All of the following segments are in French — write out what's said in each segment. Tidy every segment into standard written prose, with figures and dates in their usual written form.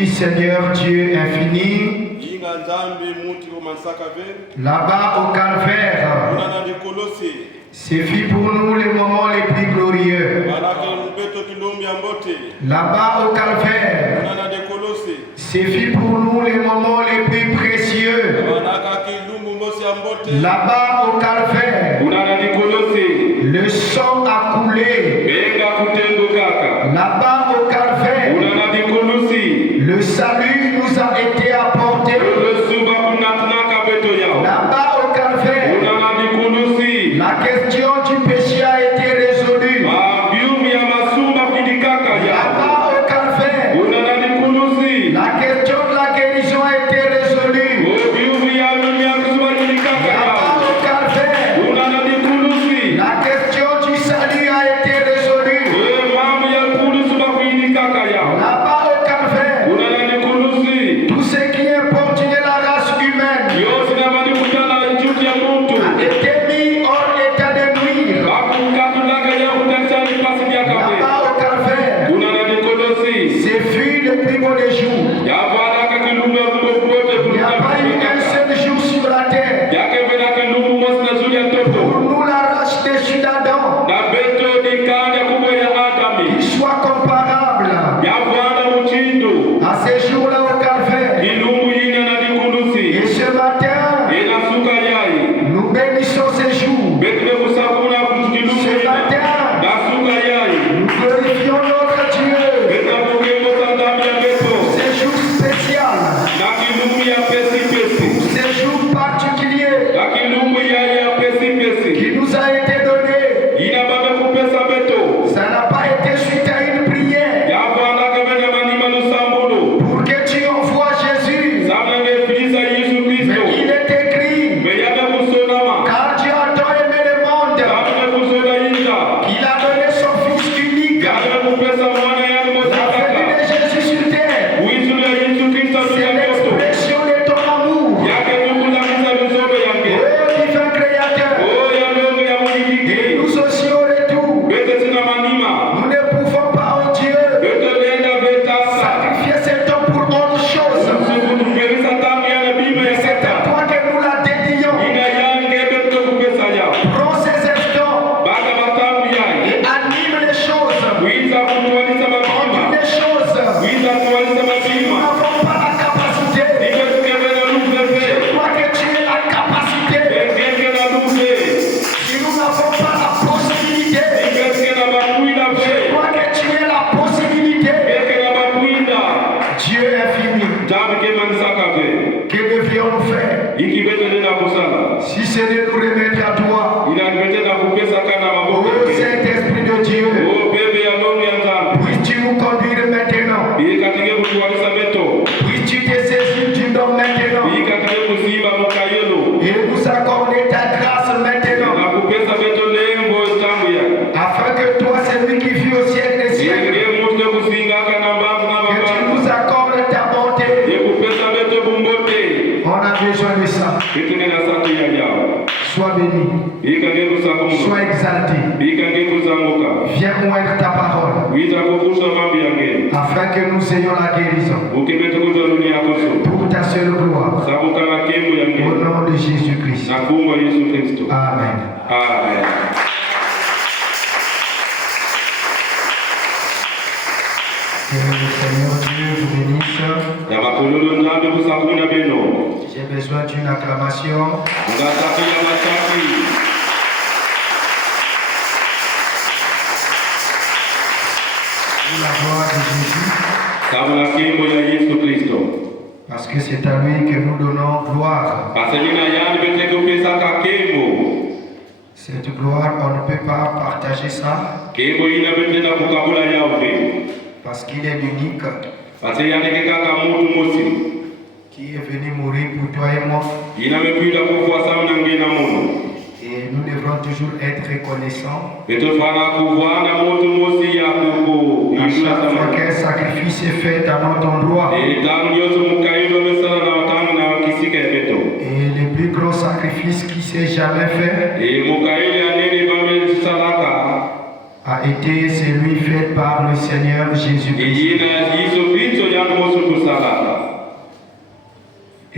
Oui, Seigneur Dieu infini, là-bas au calvaire, c'est fait pour nous les moments les plus glorieux. Là-bas au calvaire, c'est fait pour nous les moments les plus précieux. Là-bas au calvaire, le sang a coulé. Là-bas au calvaire, le salut nous a été apporté. Là-bas au calvaire, la question du péché a été résolue. Là-bas au calvaire, la question de la guérison a été résolue. Là-bas au calvaire, la question du salut a été résolue. Là-bas au calvaire, tout ce qui importunait la race humaine a été mis hors état de nuire. Là-bas au calvaire, c'est fut le plus beau des jours. Il n'y a pas eu un seul jour sur la terre pour nous la race déchue d'Adam qui soit comparable à ces jours-là au calvaire. Et ce matin, nous bénissons ces jours. Ce matin, nous glorifions notre Dieu pour ces jours spéciaux, pour ces jours particuliers qui nous a été donné. Ça n'a pas été suite à une prière pour que tu envoies Jésus. Mais il est écrit, car Dieu a tant aimé le monde qu'il a donné son Fils unique. La venue de Jésus sur terre, c'est l'expression de ton amour. Oh divin Créateur, et nous aussi au retour, nous ne pouvons pas, oh Dieu, sacrifier cet homme pour autre chose. Mais c'est à toi que nous la dédions. Prends ces instants et anime les choses. Conduis les choses. Nous n'avons pas la capacité. Je crois que tu es la capacité. Si nous n'avons pas la possibilité, je crois que tu es la possibilité. Dieu infini, que devions-nous faire si c'est de nous remettre à toi? Oh Saint-Esprit de Dieu, puisses-tu nous conduire maintenant? Puisses-tu te saisir du don maintenant et nous accorder ta grâce maintenant, afin que toi, celui qui vit au ciel des siècles, que tu nous accordes ta bonté. On a besoin de ça. Sois béni, sois exalté. Viens oindre ta parole, afin que nous ayons la guérison pour ta seule gloire. Au nom de Jésus-Christ. Amen. Amen. Que le Seigneur Dieu vous bénisse. J'ai besoin d'une acclamation. Pour la gloire de Jésus. Parce que c'est à lui que nous donnons gloire. Cette gloire, on ne peut pas partager ça. Parce qu'il est l'unique qui est venu mourir pour toi et moi. Et nous devrons toujours être reconnaissants. À chaque fois qu'un sacrifice est fait à notre endroit. Et le plus gros sacrifice qui s'est jamais fait a été celui fait par le Seigneur Jésus-Christ.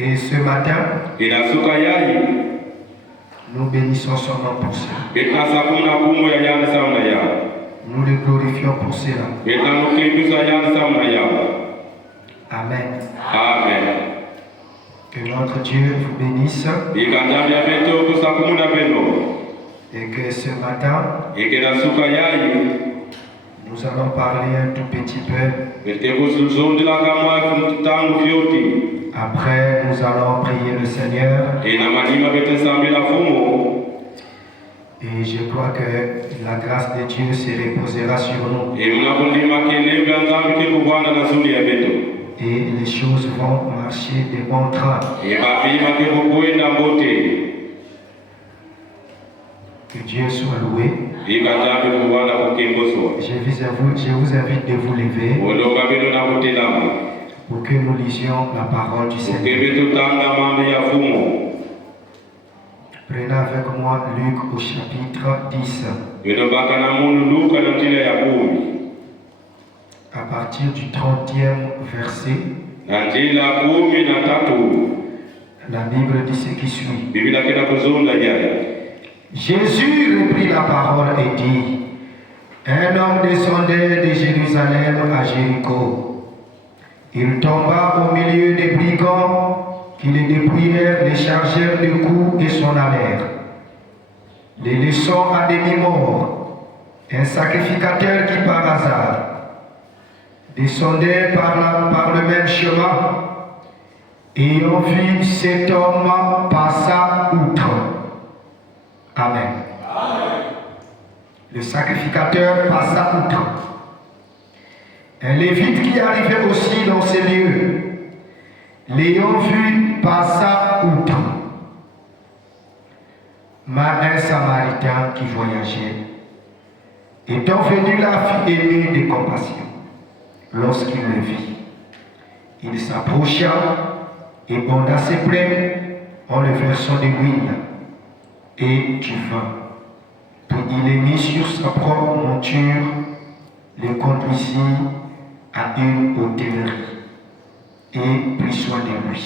Et ce matin, nous bénissons son nom pour cela. Nous le glorifions pour cela. Amen. Amen. Que notre Dieu vous bénisse. Et que ce matin, nous allons parler un tout petit peu. Après, nous allons prier le Seigneur. Et je crois que la grâce de Dieu se reposera sur nous. Et les choses vont marcher de bon train. Que Dieu soit loué. Je vous invite de vous lever pour que nous lisions la parole du Seigneur. Prenez avec moi Luc au chapitre 10. À partir du 30e verset, la Bible dit ce qui suit. Jésus reprit la parole et dit: un homme descendait de Jérusalem à Jéricho. Il tomba au milieu des brigands qui le dépouillèrent, les chargèrent de coups et s'en allèrent, les laissant à demi-mort. Un sacrificateur qui par hasard descendait par le même chemin, ayant vu cet homme, passa outre. Amen. Le sacrificateur passa outre. Un lévite qui arrivait aussi dans ces lieux, l'ayant vu, passa outre. Mais un Samaritain qui voyageait, étant venu là, fut ému de compassion. Lorsqu'il le vit, il s'approcha et bonda ses plaies en le versant de l'huile et du vin. Puis il les mit sur sa propre monture, le conduisit à une hôtellerie et prit soin de lui.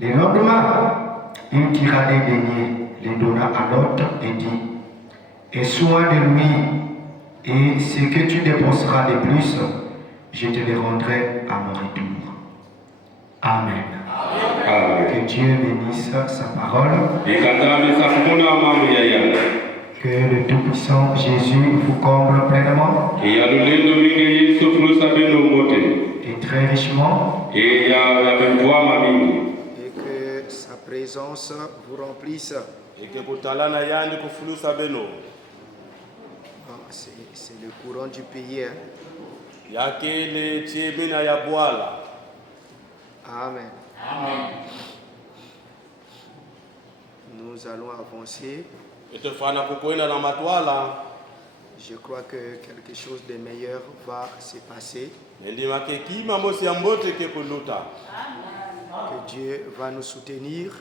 Le lendemain, il tira des beignets, les donna à l'autre et dit: aie soin de lui, et ce que tu dépenseras de plus, je te le rendrai à mon retour. Amen. Amen. Que Dieu bénisse sa parole. Que le Tout-Puissant Jésus vous comble pleinement et très richement. Et que sa présence vous remplisse. C'est le courant du pays. Hein? Amen. Amen. Nous allons avancer. Je crois que quelque chose de meilleur va se passer. Que Dieu va nous soutenir.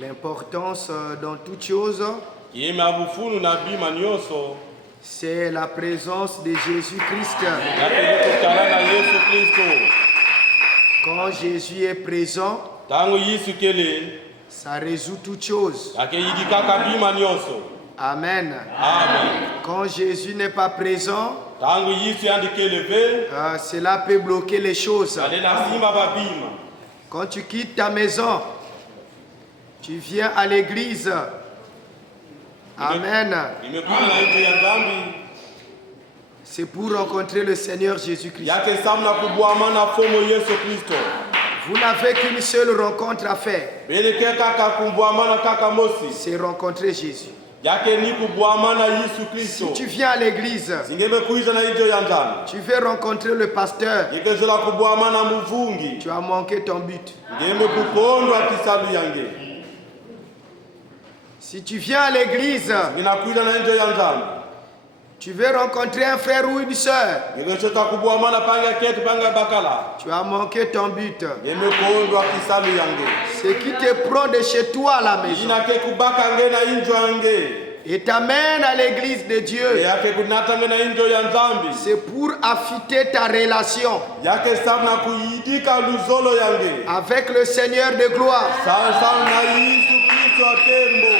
L'importance dans toute chose, c'est la présence de Jésus-Christ. Quand Jésus est présent, ça résout toute chose. Amen. Quand Jésus n'est pas présent, cela peut bloquer les choses. Quand tu quittes ta maison, tu viens à l'église. Amen. C'est pour rencontrer le Seigneur Jésus-Christ. Vous n'avez qu'une seule rencontre à faire. C'est rencontrer Jésus. Si tu viens à l'église, tu veux rencontrer le pasteur, tu as manqué ton but. Si tu viens à l'église, tu veux rencontrer un frère ou une soeur, tu as manqué ton but. Ce qui te prend de chez toi à la maison, et t'amène à l'église de Dieu, yake kunatanga na injo ya nzambi c'est pour affûter ta relation yake sana kuyidika luzolo yange avec le Seigneur de gloire. sana sana na Yesu Kristo atembo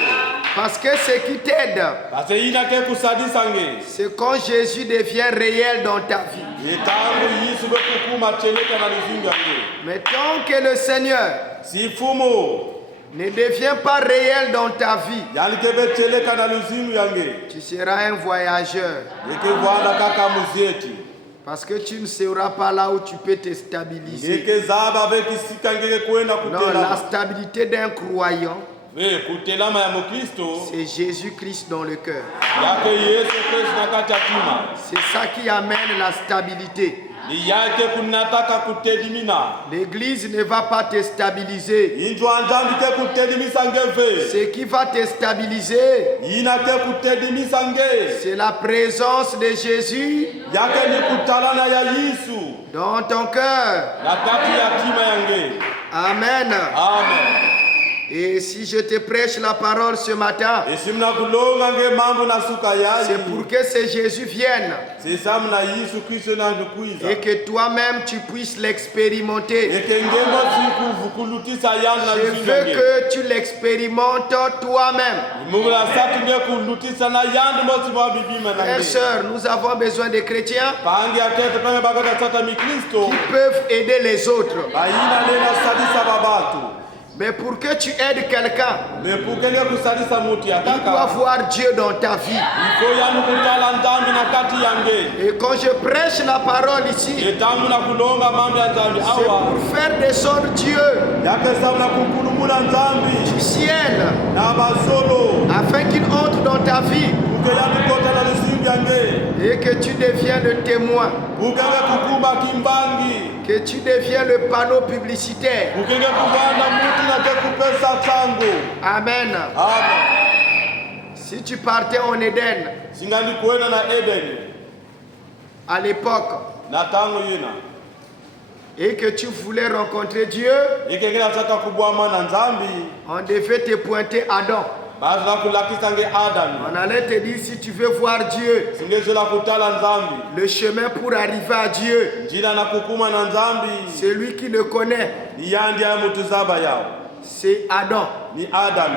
Parce que ce qui t'aide, basi inake kusadisa nge c'est quand Jésus devient réel dans ta vie. yetangu Yesu bekukuma cheleka na luzinga yange Mais tant que le Seigneur sifumo ne devient pas réel dans ta vie, yalikebe cheleka na luzinga yange tu seras un voyageur. yeke vwala kaka muzieti Parce que tu ne seras pas là où tu peux te stabiliser. yeke zaba bekisika ngeke kwenda Non, la kutelama stabilité d'un croyant, kutelama ya mukristo c'est Jésus-Christ dans le cœur. yake Yesu Kristo nakati atima C'est ça qui amène la stabilité. ni yake kunataka kutelimina L'église ne va pas te stabiliser. injo anjambi ke kutelimisa ngeve Ce qui va te stabiliser, inake kutelimisa nge c'est la présence de Jésus yake ni kutalana ya Yesu dans ton cœur. nakati ya tima yange. Amen. Amen. Et si je te prêche la parole ce matin, Esimna kulonga nge mambo na suka yayi c'est pour que ce Jésus vienne sesamna Yesu Kristo na ndukuiza et que toi-même tu puisses l'expérimenter. eke ngemo siku vukulutisa yana na Je veux que tu l'expérimentes toi-même. mugula satu nge kulutisa na yandu mosi mwa bibima na Frères et nge sœurs, nous avons besoin de chrétiens pangi akete pange bagata tata mi Kristo qui peuvent aider les autres. aina lena sadisa babatu Mais pour que tu aides quelqu'un, me pukenge kusadisa muti tu dois ataka voir Dieu dans ta vie. ifo yanu kutala ndambi na kati yange Et quand je prêche la parole ici, etamu na kulonga mambo ya nzambi c'est awa pour faire descendre Dieu yake samu na kukulumula nzambi du ciel na bazolo afin qu'il entre dans ta vie puke yani kota na lisimbi yange et que tu deviennes le témoin, pukenge kukuma kimbangi que tu deviennes le panneau publicitaire. pukenge kuvanda mutu na ke kupesa tango. Amen. Amen. Si tu partais en Éden Singali kuenda na Eden à l'époque na tango yina et que tu voulais rencontrer Dieu, ikengela tata kubwama na nzambi on devait te pointer Adam. baza na kulakisa nge Adam On allait te dire si tu veux voir Dieu, singezola kutala nzambi le chemin pour arriver à Dieu, njila na kukuma na nzambi c'est lui qui le connaît, ni yandi ya mutu zaba yao c'est Adam. ni Adam.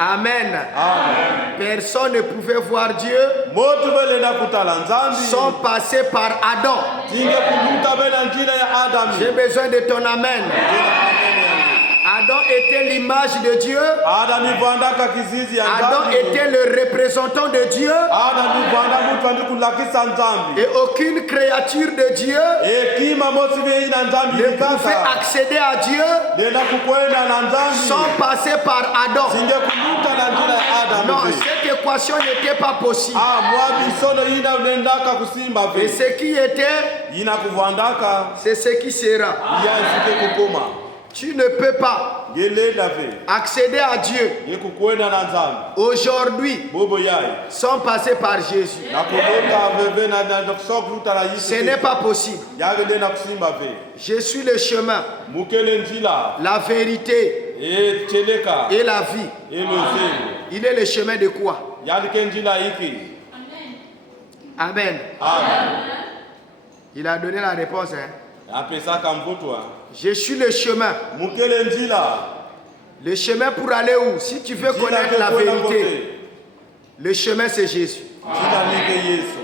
Amen. Amen. Personne ne pouvait voir Dieu Motu vele na kutala nzambi sans passer par Adam. tinge kuluta bena njila ya Adam. J'ai besoin de ton amen. Adam était l'image de Dieu. Adam ivandaka kizizi ya Adam nzambi. était le représentant de Dieu. Adam ivanda mutu andi kulakisa nzambi. Et aucune créature de Dieu Ekima mosi ve ina nzambi ne pouvait ikasa. accéder à Dieu Nenda kukwenda na nzambi. sans passer par Adam. Singe kuluta na njila ya Adam. Non, cette équation n'était pas possible. Mwa bisono ina unendaka kusimba Et ve. ce qui était, Ina kuvandaka. c'est ce qui sera. Iya isike kukuma. Tu ne peux pas Gelenda ve. accéder à Dieu Yekukwenda na nzambi. aujourd'hui Bobo yai. sans passer par Jésus. Na kuluta veve na kusokuluta na Yesu. Ce n'est pas possible. Yage nenda kusimba ve. Je suis le chemin, Mukele njila. la vérité Cheleka. et la vie. Elozelo. Il est le chemin de quoi? Yalike njila iki. Amen. Amen. Il a donné la réponse. Hein? Apesaka mvutwa. Je suis le chemin. Mukele njila. Le chemin pour aller où? Si tu veux connaître la vérité, le chemin c'est Jésus. Njila nike Yesu.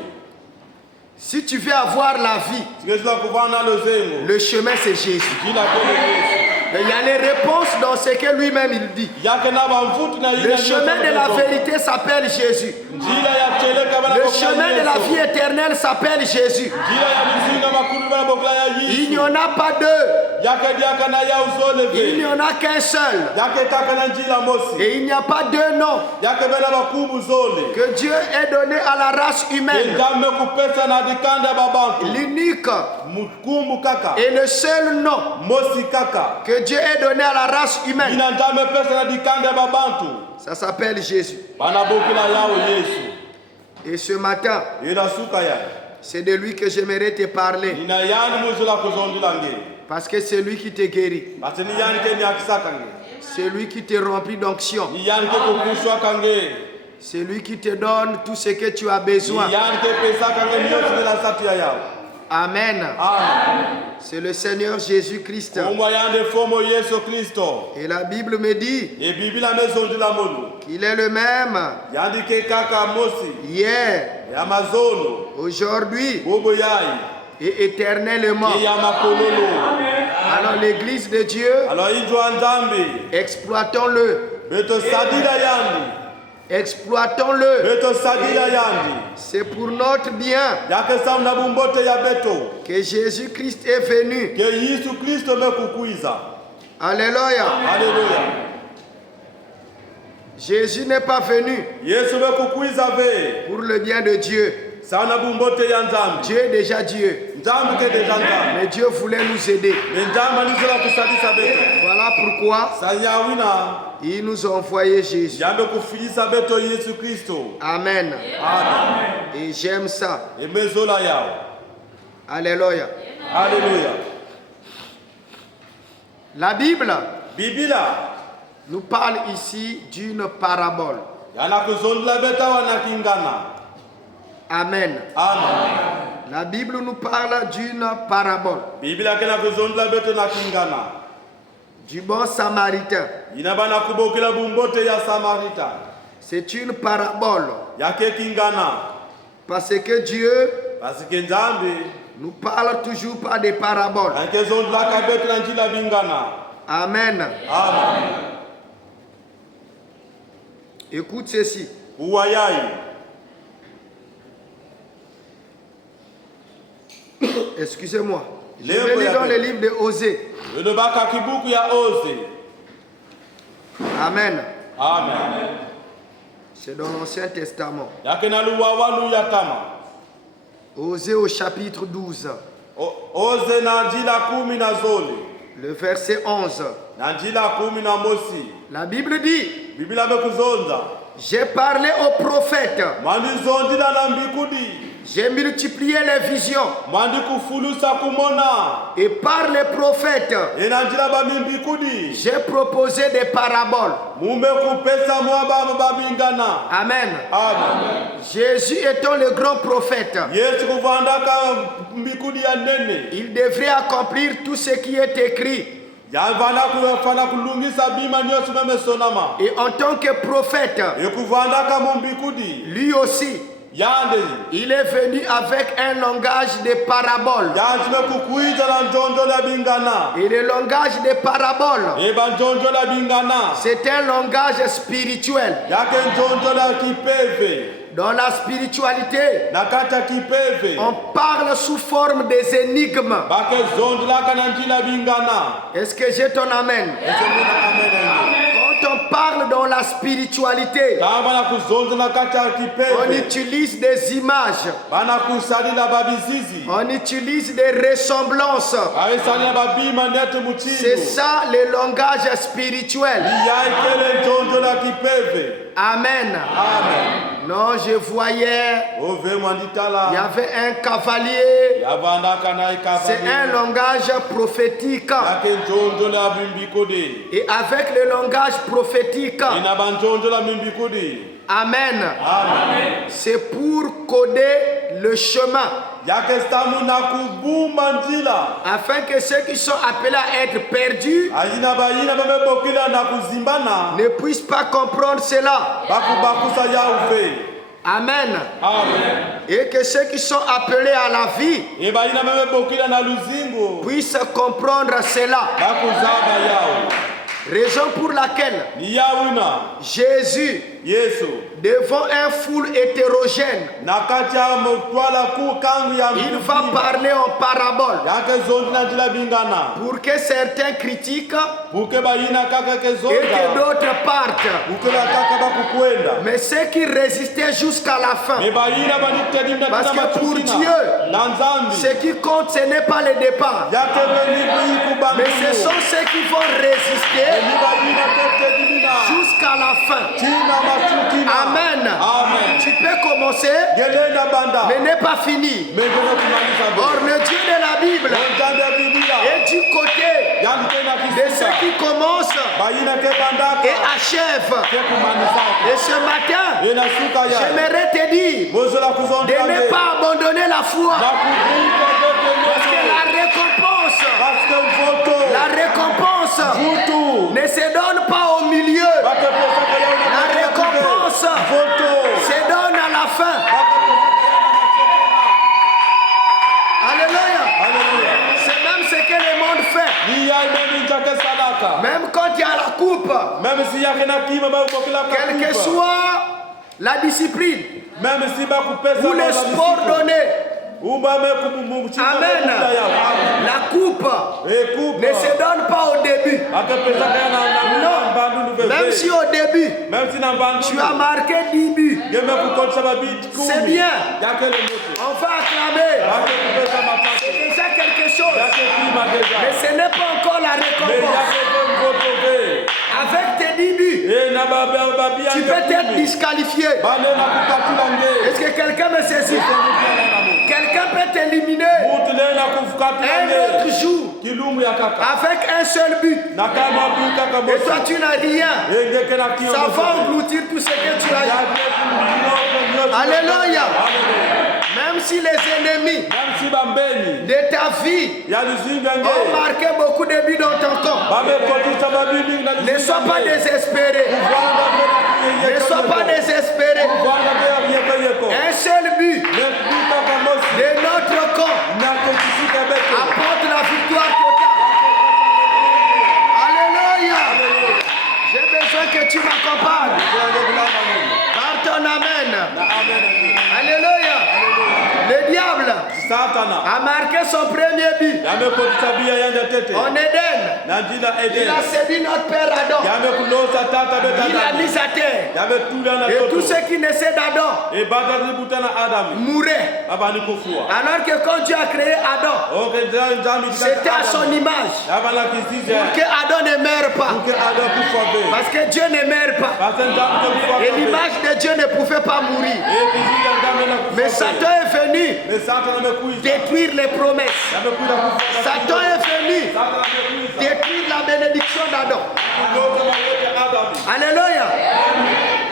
Si tu veux avoir la vie, Singezwa kuvana lozengo. le chemin c'est Jésus. Njila kele Yesu. Et il y a les réponses dans ce que lui-même il dit. Yake na bamvutu na Le chemin de la vérité s'appelle Jésus. Njila ya cheleka bana Le bokla chemin de la Yesu. vie éternelle s'appelle Jésus. Njila ya mizinga makulu bana bokla ya Il n'y Yesu. en a pas deux. Yake diaka na ya uzole Il n'y ve. en a qu'un seul. Yake taka na njila mosi. Et il n'y a pas deux noms Yake bena bakubu zole. que Dieu ait donné à la race humaine. Njame kupesa na dikanda babantu. L'unique Mukumbu kaka. et le seul nom Mosi kaka. que Dieu ait donné à la race humaine, Ina njame pesa na dikanda babantu. ça s'appelle Jésus. Bana bokila yao Yesu. Et ce matin, Ila suka ya. c'est de lui que j'aimerais te parler. Ina yani muzula kuzondila nge. Parce que c'est lui qui te guérit. Basi ni yani ke ni akisaka nge. C'est lui qui te remplit d'onction. Ni yani ke kukushwa kange. C'est lui qui te donne tout ce que tu as besoin. Amen. C'est le Seigneur Jésus-Christ. Et la Bible me dit qu'il est le même hier, aujourd'hui et éternellement. Alors l'église de Dieu, exploitons-le. Exploitons-le. C'est pour notre bien que Jésus-Christ est venu. Alléluia. Jésus n'est pas venu pour le bien de Dieu. Dieu est déjà Dieu. Mais Dieu voulait nous aider. Voilà pourquoi il nous a envoyé Jésus. Amen. Et j'aime ça. Alléluia. La Bible nous parle ici d'une parabole. Amen. La Bible nous parle d'une parabole. Du bon samaritain. C'est une parabole. Parce que Dieu nous parle toujours par des paraboles. Amen. Écoute ceci. Excusez-moi. Je vais lire dans le livre de Osée. Amen. C'est dans l'Ancien Testament. Osée au chapitre 12. Le verset 11. La Bible dit: j'ai parlé aux prophètes. J'ai multiplié les visions. Et par les prophètes, j'ai proposé des paraboles. Amen. Jésus étant le grand prophète, il devrait accomplir tout ce qui est écrit. Et en tant que prophète, lui aussi, il est venu avec un langage de paraboles. Et le langage de paraboles, c'est un langage spirituel. Dans la spiritualité, on parle sous forme des énigmes. Est-ce que j'ai ton amen? Quand on parle dans la spiritualité, on utilise des images, on utilise des ressemblances. C'est ça le langage spirituel. Amen. Non, je voyais, il y avait un cavalier. C'est un langage prophétique. Et avec le langage prophétique, amen, c'est pour coder le chemin, afin que ceux qui sont appelés à être perdus ne puissent pas comprendre cela. Amen. Et que ceux qui sont appelés à la vie puissent comprendre cela. Raison pour laquelle Jésus, devant un foule hétérogène, il va parler en parabole pour que certains critiquent et que d'autres partent. Mais ceux qui résistaient jusqu'à la fin, parce que pour Dieu, ce qui compte, ce n'est pas le départ, mais ce sont ceux qui vont résister jusqu'à la fin. Amen. Tu peux commencer, mais n'est pas fini. Or, le Dieu de la Bible et du côté de ceux qui commencent et achèvent. Et ce matin, j'aimerais te dire de ne pas abandonner la foi. Parce que la récompense ne se donne pas au milieu. La récompense se donne à la fin. Alléluia. C'est même ce que le monde fait. Même quand il y a la coupe, quelle que soit la discipline ou le sport donné, amen. La coupe ne se donne pas au début. Non. Même si au début tu as marqué 10 buts, c'est bien. On va acclamer. C'est déjà quelque chose. Mais ce n'est pas encore la récompense. Avec tes 10 buts, tu peux être disqualifié. Est-ce que quelqu'un me saisit? Quelqu'un peut t'éliminer un autre jour avec un seul but. Et toi tu n'as rien. Ça va engloutir tout ce que tu as eu. Alléluia. Même si les ennemis de ta vie ont marqué beaucoup de buts dans ton corps, ne sois pas désespéré. Ne sois pas désespéré. Un seul but de notre corps apporte la victoire totale. Alléluia. J'ai besoin que tu m'accompagnes par ton amen. Alléluia. Le diable a marqué son premier but en Éden. Il a séduit notre père Adam. Il a mis à terre. Et tous ceux qui naissaient d'Adam mouraient. Alors que quand Dieu a créé Adam, c'était à son image. Pour que Adam ne meure pas. Parce que Dieu ne meurt pas. Et l'image de Dieu ne pouvait pas mourir. Mais Satan est venu détruire les promesses. Satan est venu détruire la bénédiction d'Adam. Alléluia.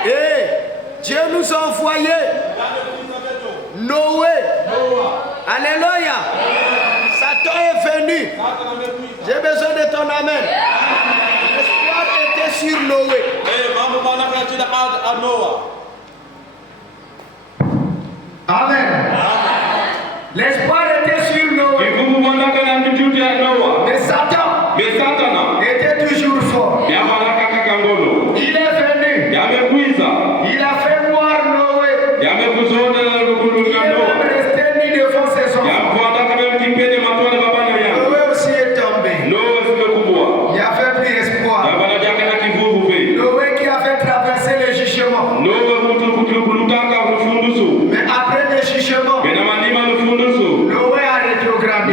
Et Dieu nous a envoyé Noé. Alléluia. Satan est venu. J'ai besoin de ton amen. L'espoir était sur Noé. Amen. L'espoir était sur Noé. Mais Satan était toujours fort. Il est venu. Il a fait voir Noé. Il est resté nu devant ses enfants. Noé aussi est tombé. Il n'y avait plus espoir. Noé qui avait traversé le jugement. Mais après le jugement, Noé a rétrogradé.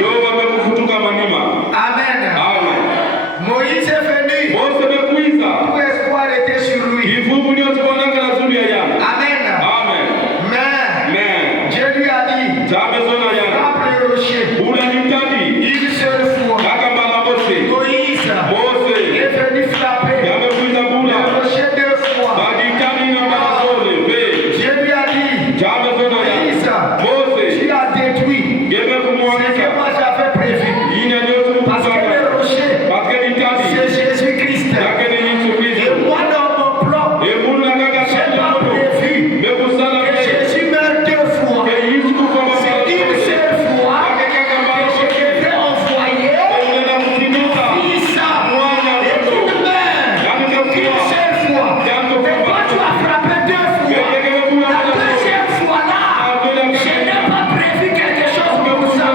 Amen. Moïse est venu. Tout espoir était sur lui. Amen. Mais Dieu lui a dit, frappe le rocher. Une seule fois, Moïse est venu frapper le rocher 2 fois. Dieu lui a dit, Moïse, tu as détruit ce que moi j'avais prévu. Parce que le rocher, c'est Jésus-Christ. Et moi dans mon plan, je n'ai pas prévu que Jésus meure 2 fois. C'est une seule fois que je devrais envoyer mon fils et qu'il meure une seule fois. Mais toi tu as frappé 2 fois. La deuxième fois là, je n'ai pas prévu quelque chose comme ça.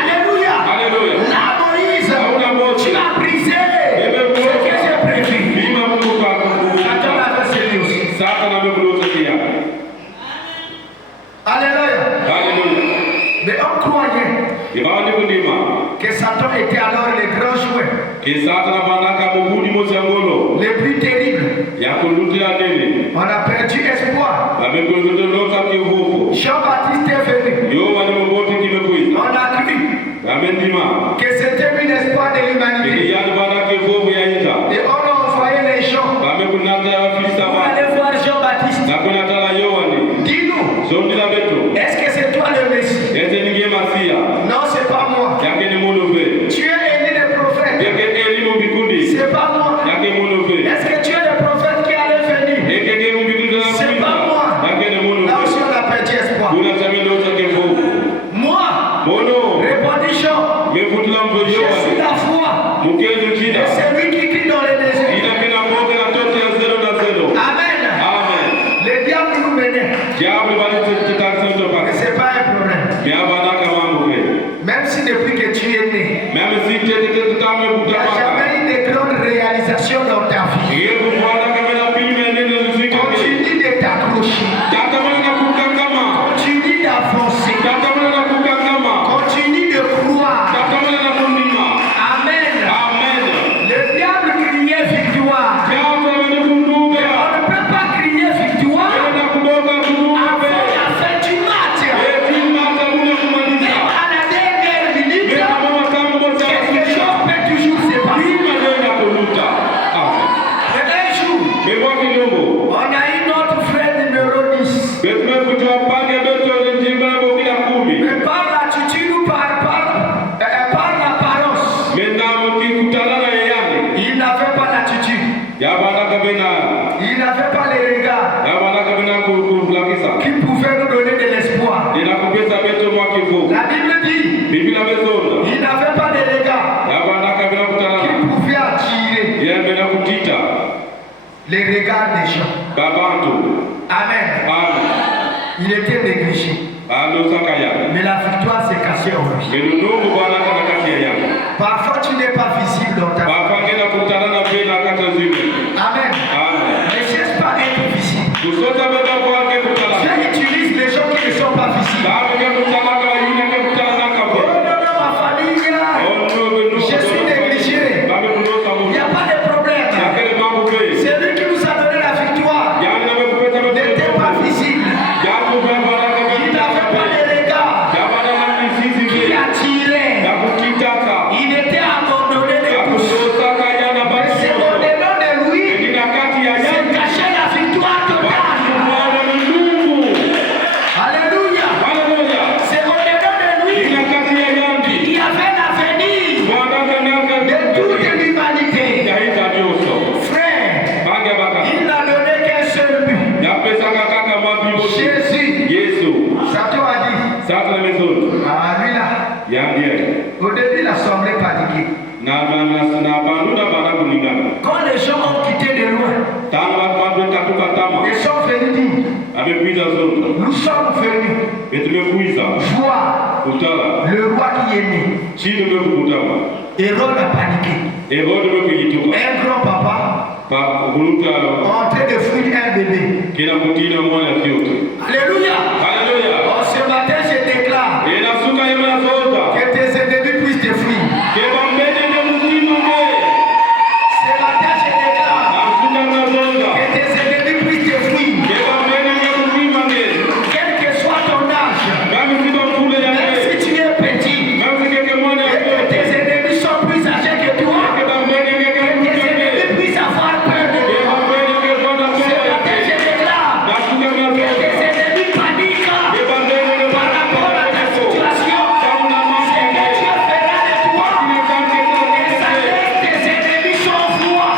Alléluia. Là Moïse, tu as brisé ce que j'ai prévu. Satan l'avait séduit aussi. Alléluia. Mais on croyait que Satan était alors le grand jouet, le plus terrible. On a perdu espoir. Jean-Baptiste est venu. On a cru. Est-ce que c'est toi le Messie? Non, c'est pas moi. Tu es Élie le prophète. C'est pas moi. Est-ce que tu es le prophète qui allait venir? C'est pas moi. Là aussi on a perdu espoir. Moi, répondit Jean, je suis la foi. Et c'est lui qui crie dans les déserts. Amen. Le diable nous menait. Mais c'est pas un problème. Même si depuis que tu es né, il n'y a jamais eu de grande réalisation dans ta vie. Continue de t'accrocher. Continue d'avancer. Continue de croire. Amen. Le diable criait victoire. On ne peut pas crier victoire avant la fin du match. Mais à la dernière minute, quelque chose peut toujours se passer. Mais un jour, on a eu notre frère numéro 10. Mais par l'attitude ou par l'apparence, il n'avait pas l'attitude. Il n'avait pas les regards qui pouvaient nous donner de l'espoir. La Bible dit, il n'avait pas de regards qui pouvaient attirer les regards des gens. Amen. Il était négligé. Mais la victoire s'est cachée en lui. Parfois tu n'es pas visible dans ta vie. Amen. Ne cherche pas à être visible. Dieu utilise les gens qui ne sont pas visibles. Oh non, ma famille, je suis négligé. Il n'y a pas de problème. C'est lui qui nous a donné la victoire. Il n'était pas visible. Il n'avait pas de regard qui attirait. Il était abandonné de tous. Mais c'est au-dedans de lui c'est caché la victoire totale. Alléluia. C'est au-dedans de lui il y avait l'avenir de toute l'humanité. Frère, il n'a donné qu'un seul but. Jésus. Satan a dit. Ah, lui là. Au début, il a semblé paniquer. Quand les gens ont quitté de loin, ils sont venus dire, nous sommes venus voir le roi qui est né. Hérode a paniqué. Un grand papa en train de fuir un bébé. Alléluia. Oh, ce matin, je déclare que tes ennemis puissent te fuir. Ce matin, je déclare que tes ennemis puissent te fuir. Quel que soit ton âge, même si tu es petit, et que tes ennemis sont plus âgés que toi, que tes ennemis puissent avoir peur de toi. Ce matin, je déclare que tes ennemis paniquent par rapport à ta situation. C'est que Dieu fera de toi. Et ça laisse tes ennemis sans foi.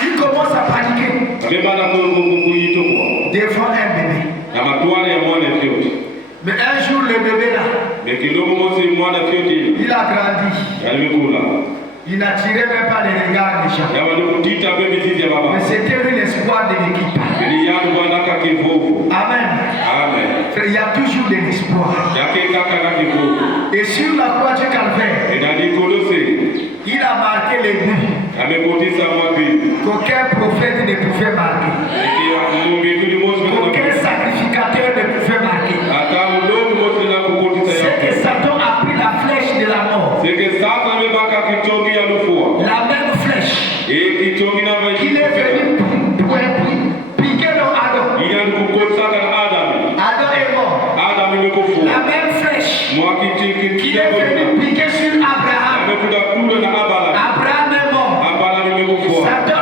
Il commence à paniquer devant un bébé. Mais un jour, le bébé là, il a grandi. Il n'attirait même pas les regards des gens. Mais c'était lui l'espoir de l'équipe. Amen. Frère, il y a toujours de l'espoir. Et sur la croix du Calvaire, il a marqué les buts qu'aucun prophète ne pouvait marquer. Qu'aucun sacrificateur ne pouvait marquer. C'est que Satan a pris la flèche de la mort. La même flèche qu'il est venu pour piquer dans Adam. Adam est mort. La même flèche qu'il est venu piquer sur Abraham. Abraham est mort. Satan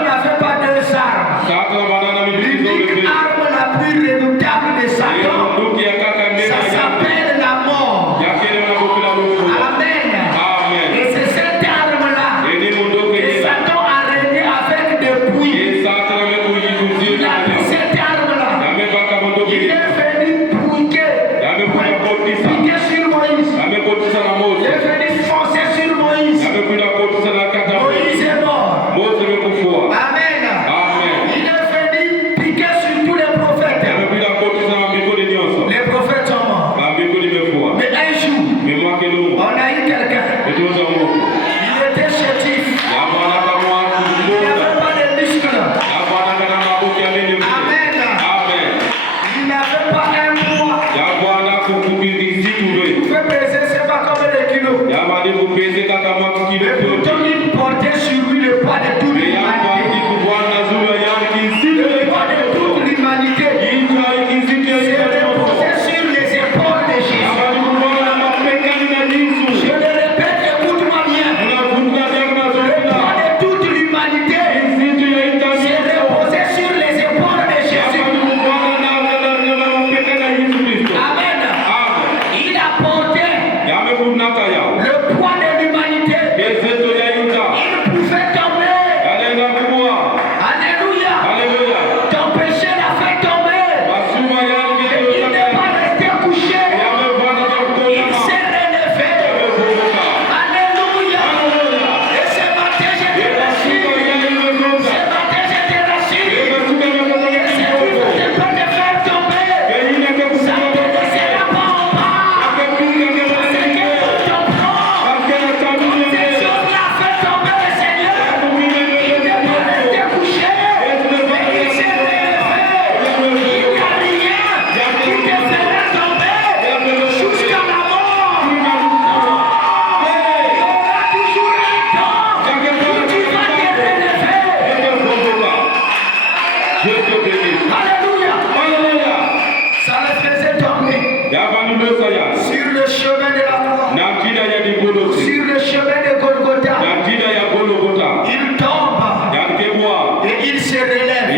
il se relève.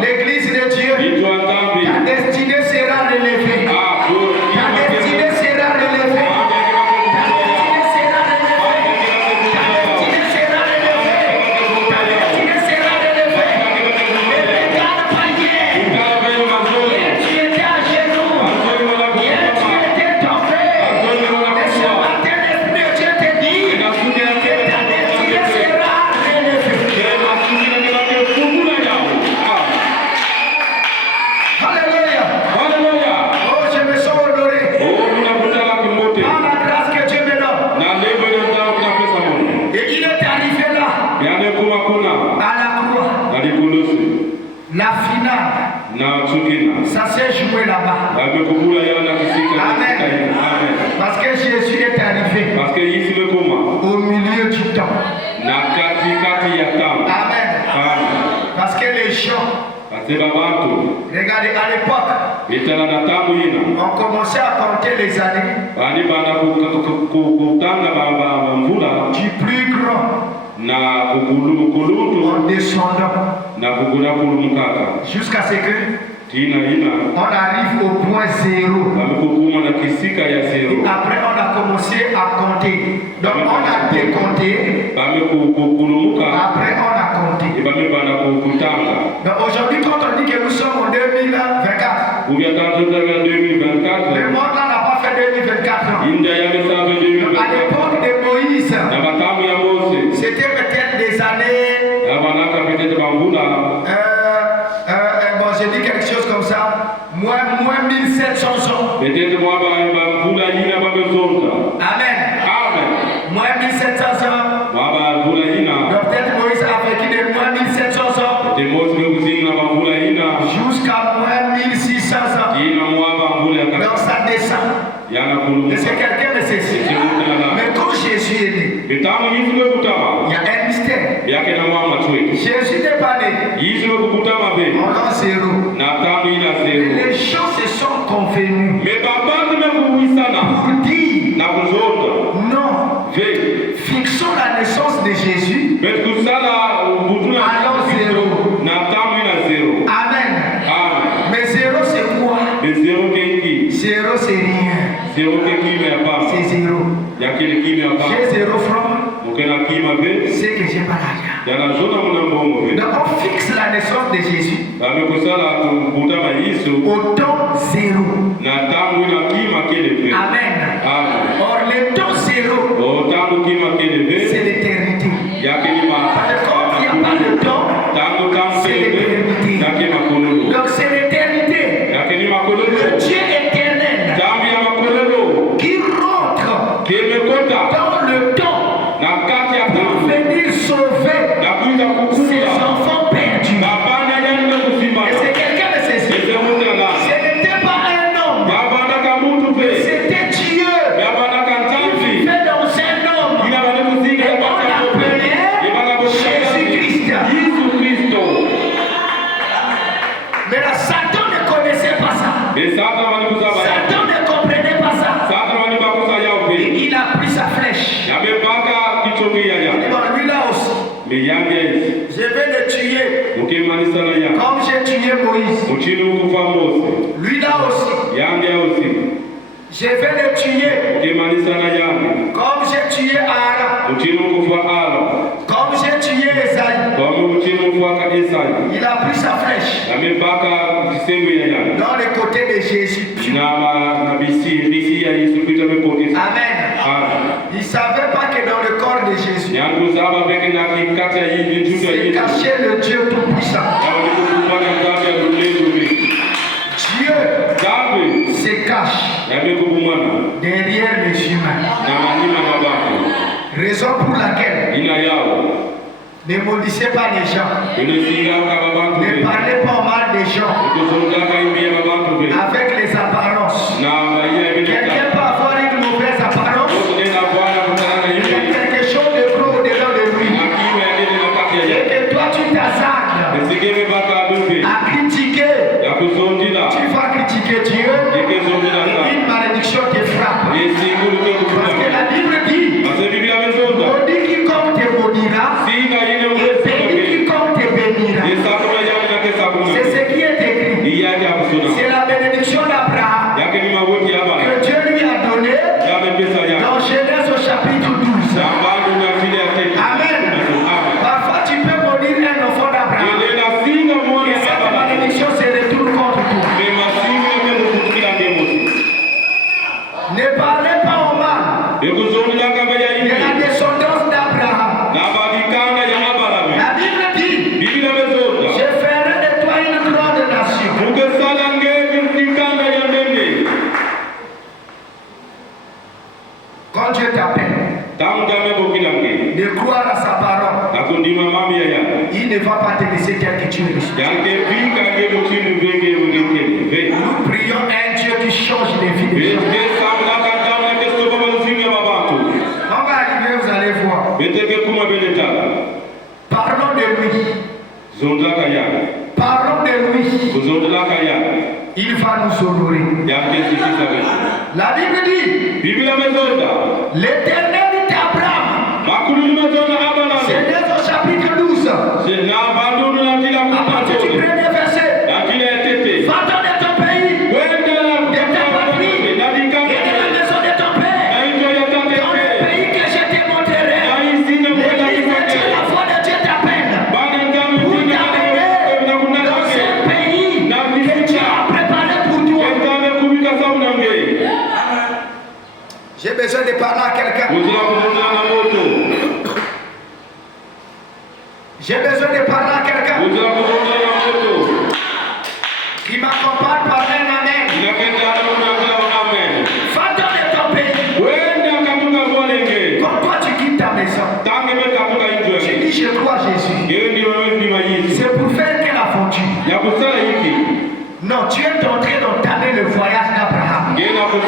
L'église de Dieu, ta destinée sera relevée. Ta destinée sera relevée. Ta destinée sera relevée. Ta destinée sera relevée. Ta destinée sera relevée. Ne regarde pas hier. Hier tu étais à genoux. Hier tu étais tombé. Et ce matin l'Esprit de Dieu te dit que ta destinée sera relevée. Alléluia. Oh, je me sens honoré par la grâce que Dieu me donne. Et il est arrivé là, à la croix. La finale, ça s'est joué là-bas. Amen. Parce que Jésus est arrivé au milieu du temps. Amen. Parce que les gens, regardez, à l'époque, on commençait à compter les années du plus grand en descendant jusqu'à ce que on arrive au point zéro. Et après on a commencé à compter. Donc on a décompté. Après on a compté. Donc aujourd'hui quand on dit que nous sommes en 2024, le monde là n'a pas fait 2024 ans. À l'époque de Moïse, c'était peut-être des années... bon, j'ai dit quelque chose comme ça. Moins 1700 ans. Amen. Moins 1700 ans. Donc peut-être Moïse a vécu de moins 1700 ans jusqu'à moins 1600 ans. Donc ça descend. Est-ce que quelqu'un me sait? Mais quand Jésus est né, il y a un mystère. Jésus n'est pas né en l'an zéro. Les gens se sont convenus pour dire non, fixons la naissance de Jésus à l'an zéro. Amen. Mais zéro c'est quoi? Zéro c'est rien. C'est zéro. J'ai 0 francs. C'est que j'ai pas l'argent. Donc on fixe la naissance de Jésus au temps zéro. Amen. Or le temps zéro, c'est l'éternité. Parce que quand il n'y a pas de temps, c'est l'éternité. Donc c'est l'éternité. Le Dieu éternel qui rentre dans le temps pour venir sauver ses enfants perdus. Et c'est quelqu'un de ces yeux. Ce n'était pas un homme. C'était Dieu qui vivait dans un homme. Et on l'appelait Jésus-Christ. Mais là, Satan ne connaissait pas ça. Satan ne comprenait pas ça. Il a pris sa flèche. Il dit, bon, lui là aussi, je vais le tuer comme j'ai tué Moïse. Lui là aussi, je vais le tuer comme j'ai tué Aaron, comme j'ai tué Esaïe. Il a pris sa flèche dans le côté de Jésus. Amen. Il ne savait pas que dans le corps de Jésus c'est caché le Dieu Tout-Puissant. Dieu se cache derrière les humains. Raison pour laquelle ne maudissez pas les gens. Ne parlez pas mal des gens avec les apparences. Quelqu'un peut avoir une mauvaise apparence. Il y a quelque chose de gros au-dedans de lui. Et que toi tu t'assagres à critiquer. Tu vas critiquer Dieu. Une malédiction te frappe. Parce que la Bible dit, maudit quiconque te maudira, béni quiconque te bénira. te laisser tel que tu es reçu. Nous prions un Dieu qui change les vies des gens. On va arriver, vous allez voir. Parlons de lui. Parlons de lui. Il va nous honorer. La Bible dit, l'Éternel dit à Abraham, Genèse au chapitre 12, à partir du premier verset, va-t'en de ton pays, de ta patrie, et de la maison de ton père, dans le pays que je te montrerai. L'Église de Dieu, la foi de Dieu t'appelle pour t'amener dans ce pays que Dieu a préparé pour toi. J'ai besoin de parler à quelqu'un. J'ai besoin de parler à quelqu'un.